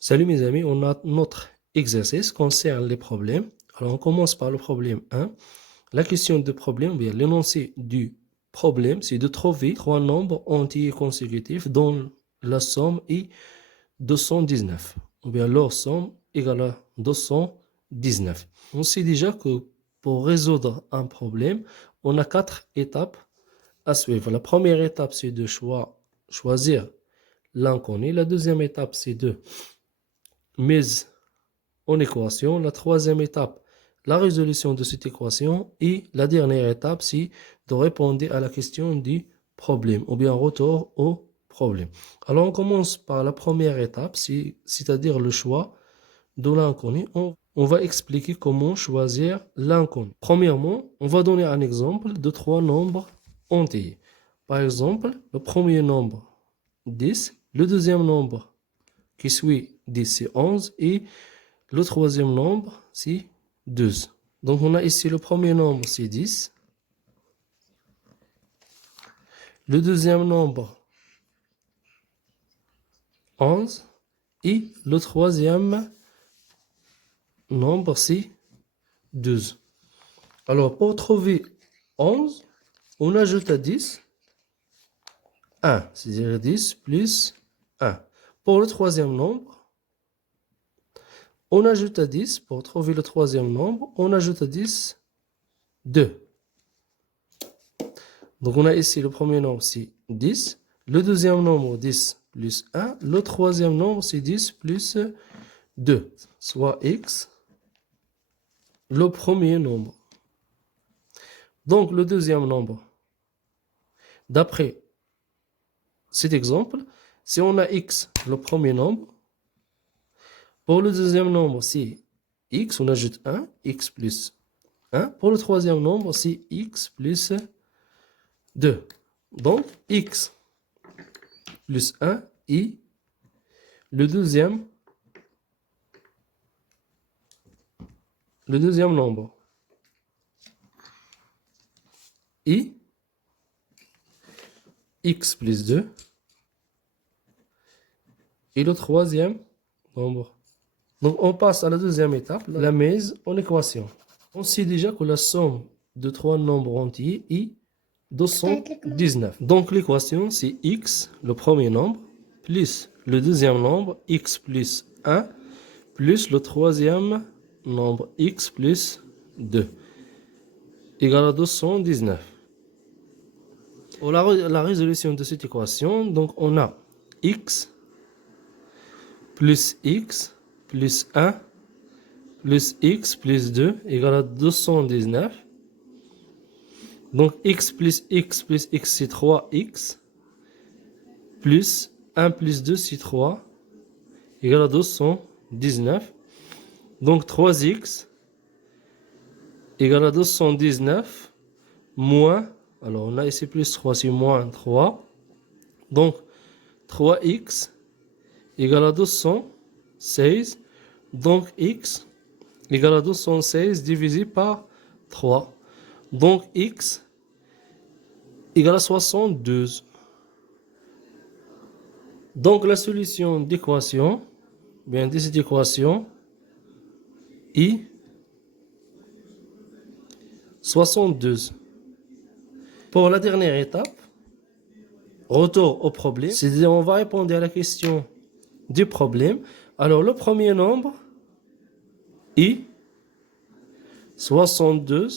Salut mes amis, on a notre exercice concerne les problèmes. Alors on commence par le problème 1. La question de problème, bien l'énoncé du problème, c'est de trouver trois nombres entiers consécutifs dont la somme est 219. Ou bien leur somme égale à 219. On sait déjà que pour résoudre un problème, on a 4 étapes à suivre. La première étape, c'est de choisir l'inconnu. La deuxième étape, c'est de mise en équation. La troisième étape, la résolution de cette équation. Et la dernière étape, c'est de répondre à la question du problème ou bien retour au problème. Alors, on commence par la première étape, c'est-à-dire le choix de l'inconnu. On va expliquer comment choisir l'inconnu. Premièrement, on va donner un exemple de trois nombres entiers. Par exemple, le premier nombre, 10. Le deuxième nombre qui suit 10, c'est 11. Et le troisième nombre, c'est 12. Donc, on a ici le premier nombre, c'est 10. Le deuxième nombre, 11. Et le troisième nombre, c'est 12. Alors, pour trouver 11, on ajoute à 10 1. C'est-à-dire 10 plus 1. Pour le troisième nombre, on ajoute à 10. Pour trouver le troisième nombre, on ajoute à 10 2. Donc, on a ici le premier nombre, c'est 10. Le deuxième nombre, 10 plus 1. Le troisième nombre, c'est 10 plus 2, soit x, le premier nombre. Donc, le deuxième nombre, d'après cet exemple, si on a x, le premier nombre, pour le deuxième nombre, c'est x, on ajoute 1, x plus 1. Pour le troisième nombre, c'est x plus 2. Donc, x plus 1 et le deuxième nombre. Et x plus 2 et le troisième nombre. Donc, on passe à la deuxième étape, la mise en équation. On sait déjà que la somme de trois nombres entiers est 219. Donc, l'équation, c'est x, le premier nombre, plus le deuxième nombre, x plus 1, plus le troisième nombre, x plus 2, égale à 219. Pour la résolution de cette équation, donc on a x plus 1 plus x plus 2 égale à 219. Donc x plus x, c'est 3x. Plus 1 plus 2, c'est 3. Égale à 219. Donc 3x égale à 219. Moins, alors on a ici plus 3, c'est moins 3. Donc 3x égale à 216. Donc x égale à 216 divisé par 3. Donc x égale à 72. Donc la solution d'équation, bien de cette équation, est 72. Pour la dernière étape, retour au problème, c'est-à-dire on va répondre à la question du problème. Alors le premier nombre est 62.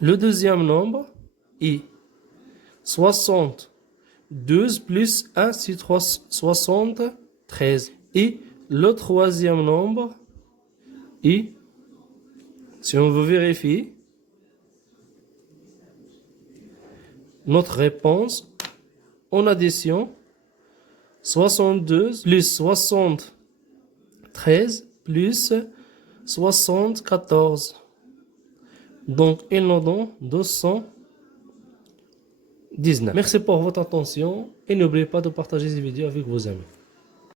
Le deuxième nombre est 72 plus 1, c'est 73. Et le troisième nombre est, si on veut vérifier, notre réponse en addition, 62 plus 73 plus 74. Donc, il nous donne 219. Merci pour votre attention et n'oubliez pas de partager ces vidéos avec vos amis.